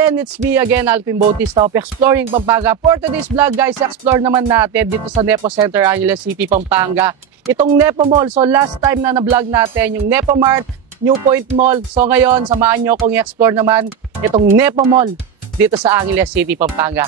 Allen, it's me again, Alvin Bautista of Exploring Pampanga. For today's vlog guys, explore naman natin dito sa Nepo Center, Angeles City, Pampanga. Itong Nepo Mall, so last time na na-vlog natin yung Nepo Mart, New Point Mall. So ngayon, samahan nyo akong i-explore naman itong Nepo Mall dito sa Angeles City, Pampanga.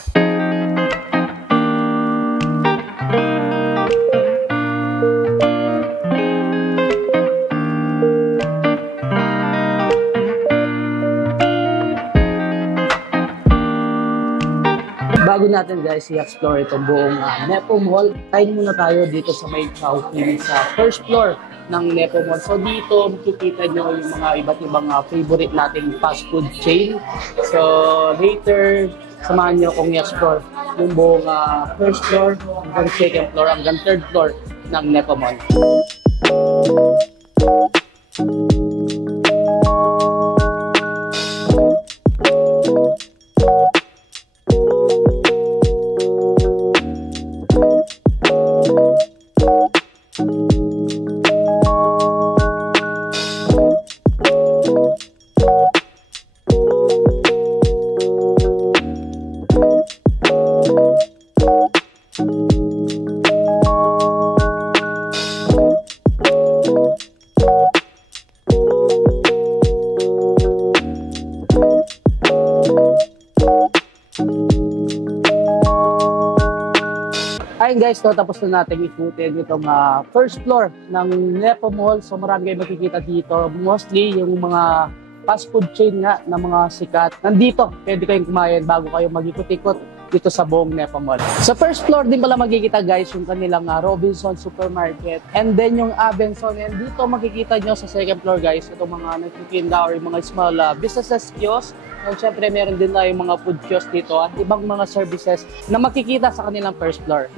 Bago natin guys i-explore itong buong Nepo Mall, kain muna tayo dito sa may Chowking sa first floor ng Nepo Mall. So dito makikita nyo yung mga iba't ibang favorite nating fast food chain. So later, samahan nyo kung i-explore yung buong first floor hanggang second floor hanggang third floor ng Nepo Mall. Ayun guys, so tapos na natin ikutin itong first floor ng Nepo Mall. So marami kayo makikita dito. Mostly yung mga fast food chain nga na mga sikat. Nandito, pwede kayong kumain bago kayo mag-ikot-ikot dito sa buong Nepo Mall. Sa first floor din pala makikita guys yung kanilang Robinson Supermarket and then yung Abenson. And dito makikita nyo sa second floor guys itong mga nagtitinda or yung mga small businesses kiosk. And syempre meron din na yung mga food kiosk dito at ibang mga services na makikita sa kanilang first floor.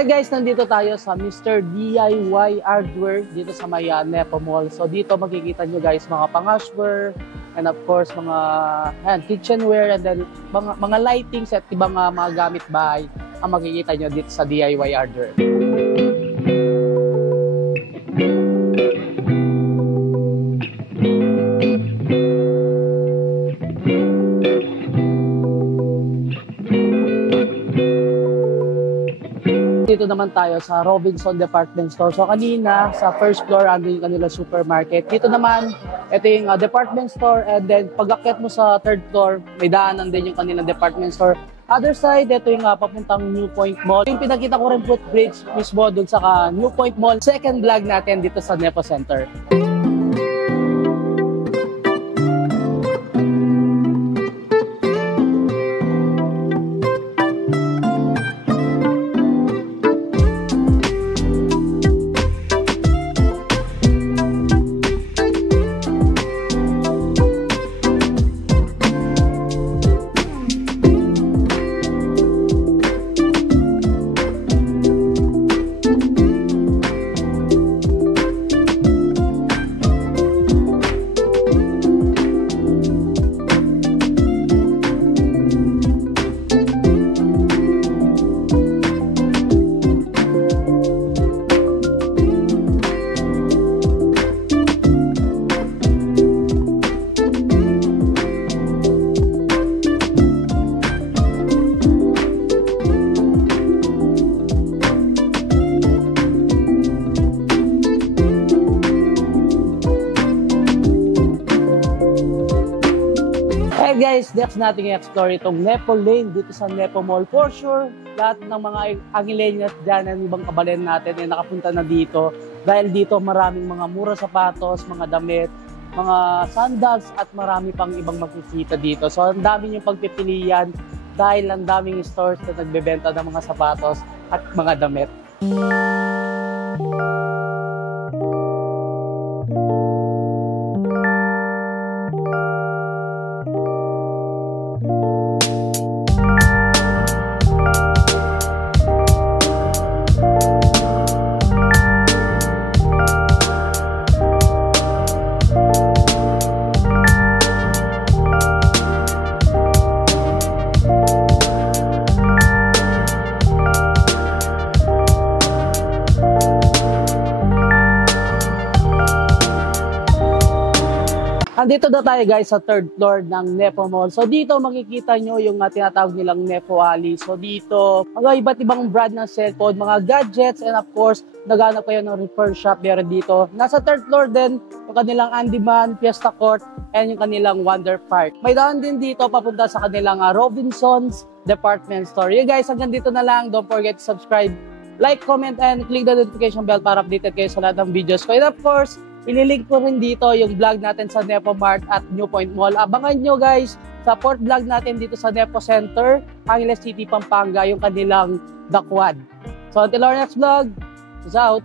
Hey guys, nandito tayo sa Mr. DIY Hardware dito sa may Nepo Mall. So dito makikita nyo guys mga pang-houseware and of course mga kitchenware and then mga lightings at ibang mga gamit bahay ang makikita nyo dito sa DIY Hardware. Dito naman tayo sa Robinson Department Store. So kanina sa first floor ando yung kanila supermarket. Dito naman ito yung department store and then pag-akyat mo sa third floor may daanan din yung kanilang department store. Other side, ito yung papuntang New Point Mall. Yung pinakita ko rin footbridge mismo dun sa New Point Mall. Second vlog natin dito sa Nepo Center. Guys, next natin i-explore itong Nepo Lane dito sa Nepo Mall. For sure, lahat ng mga Angileñas dyan at ibang kabalan natin ay nakapunta na dito dahil dito maraming mga mura sapatos, mga damit, mga sandals at marami pang ibang makikita dito. So ang dami yung pagpipilian dahil ang daming stores na nagbebenta ng mga sapatos at mga damit. Andito na tayo guys sa third floor ng Nepo Mall. So dito makikita nyo yung tinatawag nilang Nepo Alley. So dito, mga iba't ibang brand ng cellphone, mga gadgets, and of course, naghanap kayo ng repair shop meron dito. Nasa third floor din, yung kanilang Andyman, Fiesta Court, and yung kanilang Wonder Park. May daan din dito papunta sa kanilang Robinsons Department Store. You guys, hanggang dito na lang. Don't forget to subscribe, like, comment, and click the notification bell para updated kayo sa lahat ng videos ko. And of course, ililink ko rin dito yung vlog natin sa Nepo Mart at New Point Mall. Abangan nyo guys, support vlog natin dito sa Nepo Center, Angeles City, Pampanga, yung kanilang The Quad. So until our next vlog, peace out!